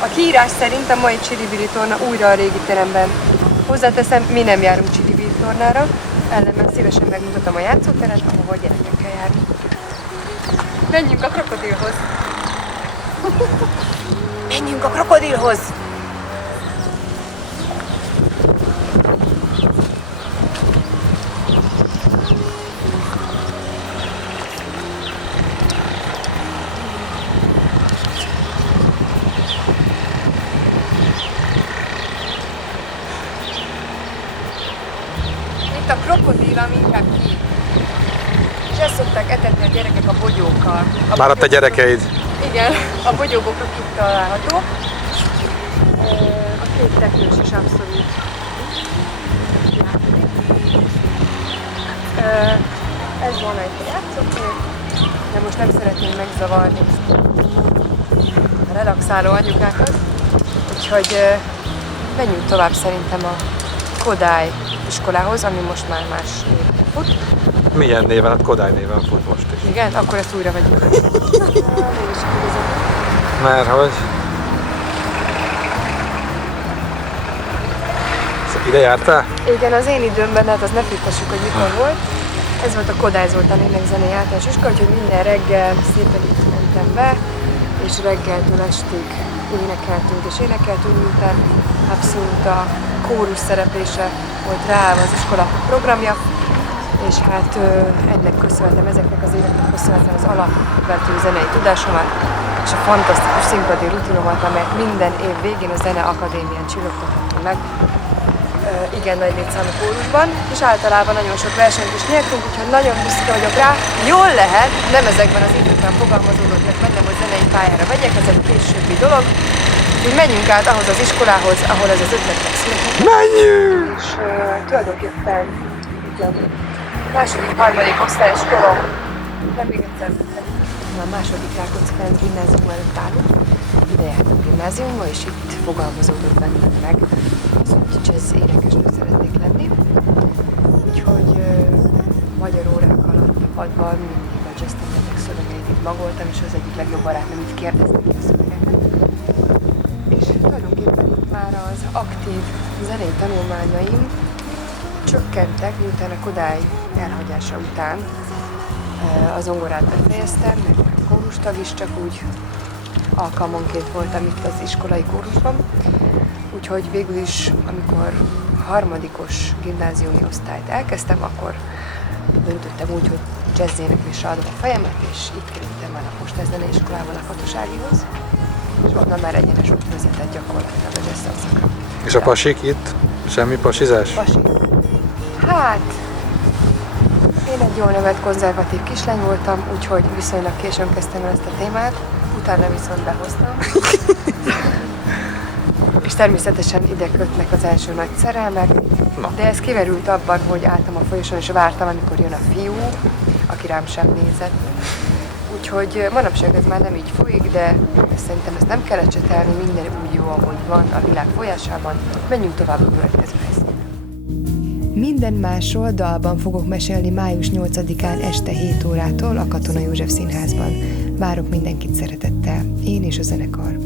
A kiírás szerint a mai Csili-Bili torna újra a régi teremben. Hozzáteszem, mi nem járunk Csili-Bili tornára, ellenben szívesen megmutatom a játszóteret, ahova a gyerekekkel járunk. Menjünk a krokodilhoz! Menjünk a krokodilhoz! Itt a krokodil, ami inkább ki. És ezt szokták etetni a gyerekek a bogyókkal. Már a te gyerekeid. Igen, a bogyóbokok itt található. A két teknős is abszolút játék. Ez volna itt a játszótér, de most nem szeretném megzavarni a relaxáló anyukákat, úgyhogy menjünk tovább szerintem a Kodály iskolához, ami most már más néven fut. Milyen néven? Hát Kodály néven fut most is. Igen, akkor ezt újra vegyük. Mégis kérdezem. Mert hogy? Ide jártál? Igen, az én időmben, hát azt ne fittassuk, hogy mikor volt. Ez volt a Kodály Zoltán énekzenei általános iskola, úgyhogy minden reggel szépen itt mentem be, és reggeltől estig énekeltünk, miután abszolút a kórus szereplése volt rá az iskola programja, és hát ennek köszönhetem, ezeknek az éveknek köszönhetem az alapvető zenei tudásomat, és a fantasztikus színpadi rutinomat, amelyet minden év végén a Zene Akadémián csillogtathattam meg. Igen nagy létszámú kórusban, és általában nagyon sok versenyt is nyertünk, úgyhogy nagyon büszke vagyok rá. Jól lehet, nem ezekben az időkben fogalmazódott meg bennem, hogy zenei pályára megyek, ez egy későbbi dolog. Úgyhogy menjünk át ahhoz az iskolához, ahol ez az ötlet megszületett. Menjünk! És tulajdonképpen második, harmadik osztályos korom, nem még egyszer, a második Rákóczi Ferenc gimnázium előtt állunk. Ide jártam gimnáziumba, és itt fogalmazódott bennem meg az, hogy jazz énekesnő szeretnék lenni. Úgyhogy magyar órák alatt a padban mindig a jazz tanárok szövegeit itt magoltam, és az egyik legjobb barátnőm itt kérdezte ki a szövegeket. És tulajdonképpen itt már az aktív zenei tanulmányaim csökkentek, miután a Kodály elhagyása után az zongorát befejeztem, meg kórustag is, csak úgy alkalmanként voltam itt az iskolai kórusban. Úgyhogy végül is, amikor harmadikos gimnáziumi osztályt elkezdtem, akkor döntöttem úgy, hogy jazz-éneklésre adom a fejemet, és itt kerültem el a Postázzenei iskolában a Katoságihoz, és onnan már egyenes út vezetett gyakorlatilag a jazz szakra. És a pasik itt? Semmi pasizás? Pasi. Hát, én egy jól nevelt konzervatív kislány voltam, úgyhogy viszonylag későn kezdtem el ezt a témát, utána viszont behoztam. És természetesen ide kötnek az első nagy szerelmek, de ez kiverült abban, hogy álltam a folyosón és vártam, amikor jön a fiú, aki rám sem nézett. Úgyhogy manapság ez már nem így folyik, de szerintem ezt nem kell ecsetelni, minden úgy jó, ahogy van a világ folyásában. Menjünk tovább a következő helyszínre. Minden másról dalban fogok mesélni május 8-án este 7 órától a Katona József Színházban. Várok mindenkit szeretettel, én és a zenekar.